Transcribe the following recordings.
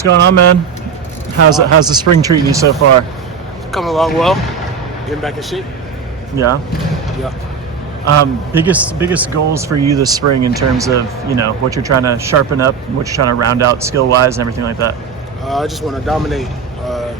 What's going on, man? How's the spring treating you so far? Coming along well. Getting back in shape. Yeah. Yeah. Biggest goals for you this spring in terms of what you're trying to sharpen up, what you're trying to round out skill wise, and everything like that. I just want to dominate. I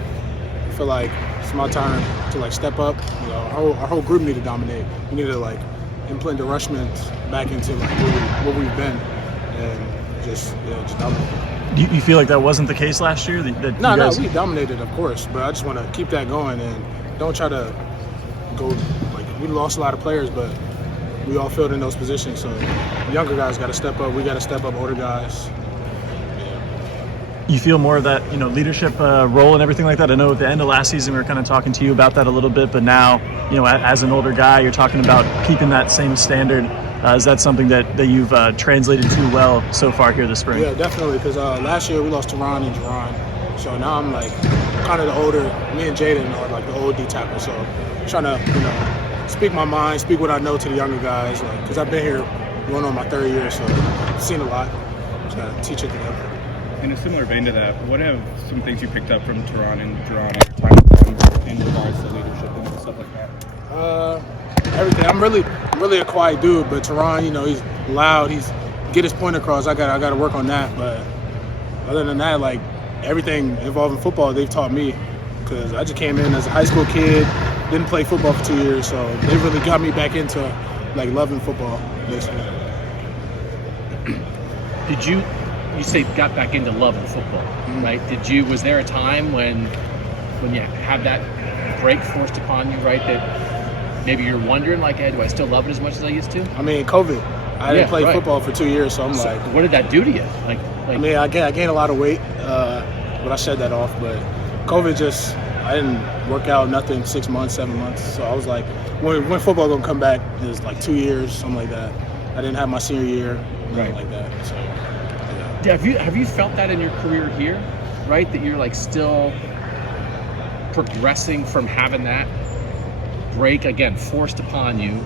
feel like it's my time to step up. Our whole group need to dominate. We need to implement the Rushmen back into what we've been, and just dominate. Do you feel like that wasn't the case last year? No, we dominated, of course, but I just want to keep that going and don't try to go we lost a lot of players, but we all filled in those positions. So the younger guys got to step up. We got to step up. Older guys. You feel more of that, leadership role and everything like that? I know at the end of last season we were kind of talking to you about that a little bit, but now, as an older guy, you're talking about keeping that same standard. Is that something that you've translated to well so far here this spring? Yeah, definitely, because last year we lost to Ron and Jerron. So now I'm kind of the older, me and Jaden are the old D tackle. So I'm trying to, speak my mind, speak what I know to the younger guys, because I've been here going on my third year, so I've seen a lot. Just got to teach it to them. In a similar vein to that, what have some things you picked up from Teron and Jerron at your time with them in regards to leadership and stuff like that? Everything. I'm really a quiet dude, but Teron, he's loud. He's get his point across. I got to work on that. But other than that, everything involving football, they've taught me, because I just came in as a high school kid, didn't play football for 2 years, so they really got me back into loving football, basically. Did you say got back into loving football, right? Was there a time when you had that break forced upon you, right, that maybe you're wondering, hey, do I still love it as much as I used to? I mean, COVID. I didn't play football for 2 years, so what did that do to you? I gained a lot of weight, but I shed that off. But COVID I didn't work out nothing 6 months, 7 months. So I was when football gonna come back? It was 2 years, something like that. I didn't have my senior year, nothing like that. So. Have you felt that in your career here, right? That you're still progressing from having that break again forced upon you,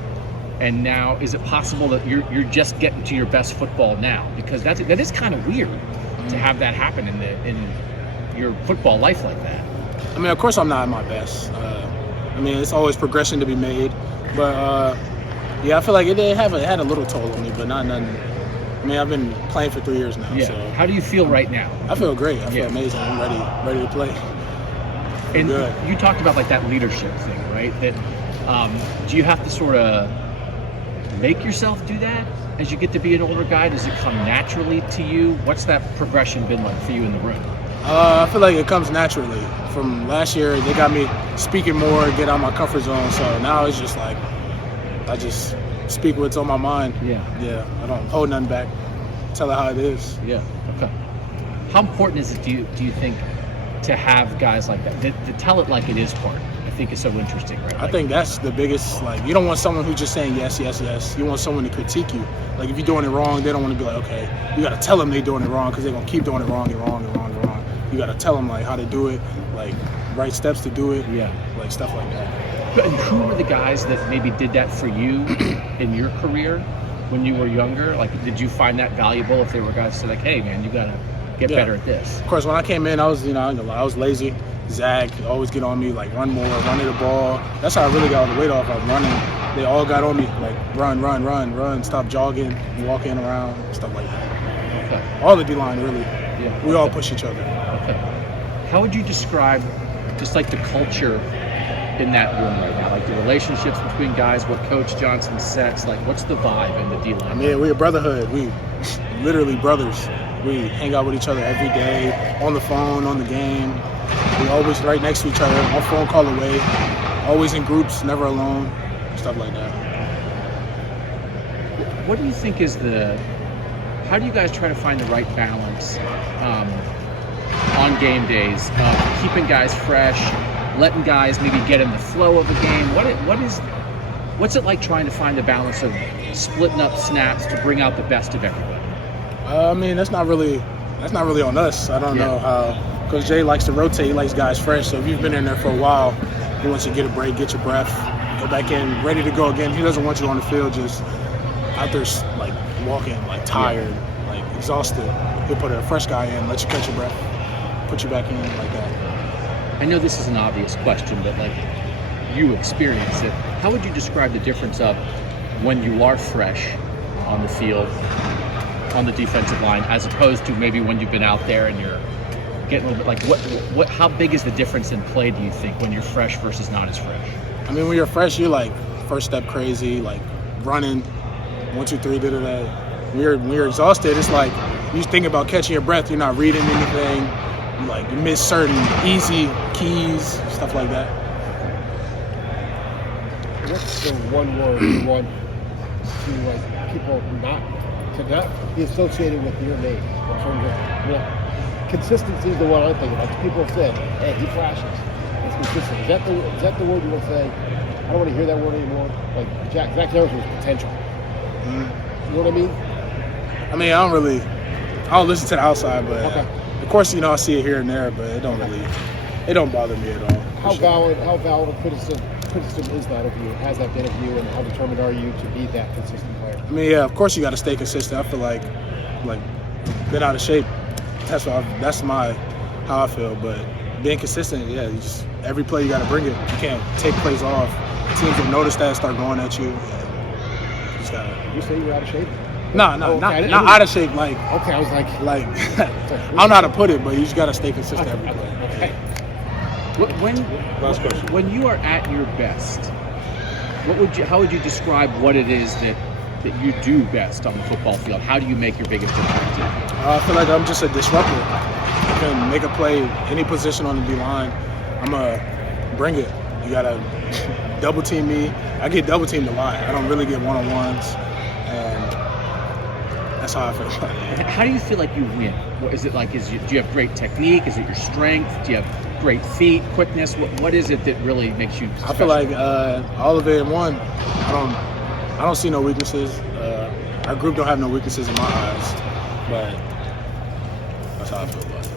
and now is it possible that you're just getting to your best football now? Because that is kind of weird to have that happen in your football life like that. I mean, of course I'm not at my best. It's always progression to be made, but I feel like it had a little toll on me, but not nothing. I've been playing for 3 years now. Yeah. So how do you feel right now? I feel great. I feel amazing. I'm ready to play. And good. You talked about that leadership thing, right? That do you have to sort of make yourself do that as you get to be an older guy? Does it come naturally to you? What's that progression been like for you in the room? I feel like it comes naturally. From last year, they got me speaking more, get out of my comfort zone. So now it's just I just speak what's on my mind. Yeah. I don't hold nothing back. Tell it how it is. Yeah. Okay. How important is it, do you think, to have guys like that? To tell it like it is part, I think is so interesting, right? I think that's the biggest. You don't want someone who's just saying yes, yes, yes. You want someone to critique you. If you're doing it wrong, they don't want to be okay, you got to tell them they're doing it wrong, because they're gonna keep doing it wrong and wrong and wrong and wrong. You got to tell them how to do it, right steps to do it. Yeah. Stuff like that. And who were the guys that maybe did that for you in your career when you were younger? Did you find that valuable if there were guys that said, hey, man, you got to get better at this? Of course, when I came in, I was, I was lazy. Zag always get on me, run more, run to the ball. That's how I really got all the weight off. I was running. They all got on me, run, stop jogging, walking around, stuff like that. Okay. All the D-line, really. Yeah. We all push each other. Okay. How would you describe just the culture in that room right now, the relationships between guys, what Coach Johnson sets, what's the vibe in the D-line? We're a brotherhood. We literally brothers. We hang out with each other every day, on the phone, on the game. We always right next to each other, one phone call away, always in groups, never alone, stuff like that. What do you think is how do you guys try to find the right balance on game days of keeping guys fresh, letting guys maybe get in the flow of the game? What's it like trying to find the balance of splitting up snaps to bring out the best of everybody? That's not really on us. I don't know how Coach Jay likes to rotate. He likes guys fresh. So if you've been in there for a while, he wants you to get a break, get your breath, go back in, ready to go again. He doesn't want you on the field just out there walking tired, exhausted. He'll put a fresh guy in, let you catch your breath. put you back in like that. I know this is an obvious question, but like you experience it. How would you describe the difference of when you are fresh on the field, on the defensive line, as opposed to maybe when you've been out there and you're getting a little bit like how big is the difference in play, do you think, when you're fresh versus not as fresh? I mean, when you're fresh, you're like first step crazy, like running, 1, 2, 3, da-da-da. When you're exhausted, it's like you think about catching your breath. You're not reading anything. You miss certain easy keys, stuff like that. What's the one word you want to people not be associated with your name in terms of consistency is the one I'm thinking about. People say, "Hey, he flashes. It's consistent." Is that the word you want to say? I don't want to hear that word anymore. Like Zach Harris was potential. Mm-hmm. You know what I mean? I mean, I don't listen to the outside, but okay. Of course, I see it here and there, but it don't bother me at all. How valid a criticism is that of you? Has that been of you, and how determined are you to be that consistent player? I mean, yeah, of course you got to stay consistent. I feel like been out of shape. That's how I feel. But being consistent, yeah, every play you got to bring it. You can't take plays off. Teams will notice that, start going at you. And just gotta. You say you were out of shape? No, not out of shape. Like okay, I was like I don't know how to put it, but you just got to stay consistent every play. Okay. When you are at your best, how would you describe what it is that you do best on the football field? How do you make your biggest impact? I feel like I'm just a disruptor. I can make a play any position on the D-line. I'm going to bring it. You got to double team me. I get double teamed a lot. I don't really get one-on-ones. And that's how I feel about it. How do you feel like you win? What is it like? Do you have great technique? Is it your strength? Do you have great feet, quickness? What is it that really makes you special? I feel like all of it in one. I don't see no weaknesses. Our group don't have no weaknesses in my eyes, but that's how I feel about it.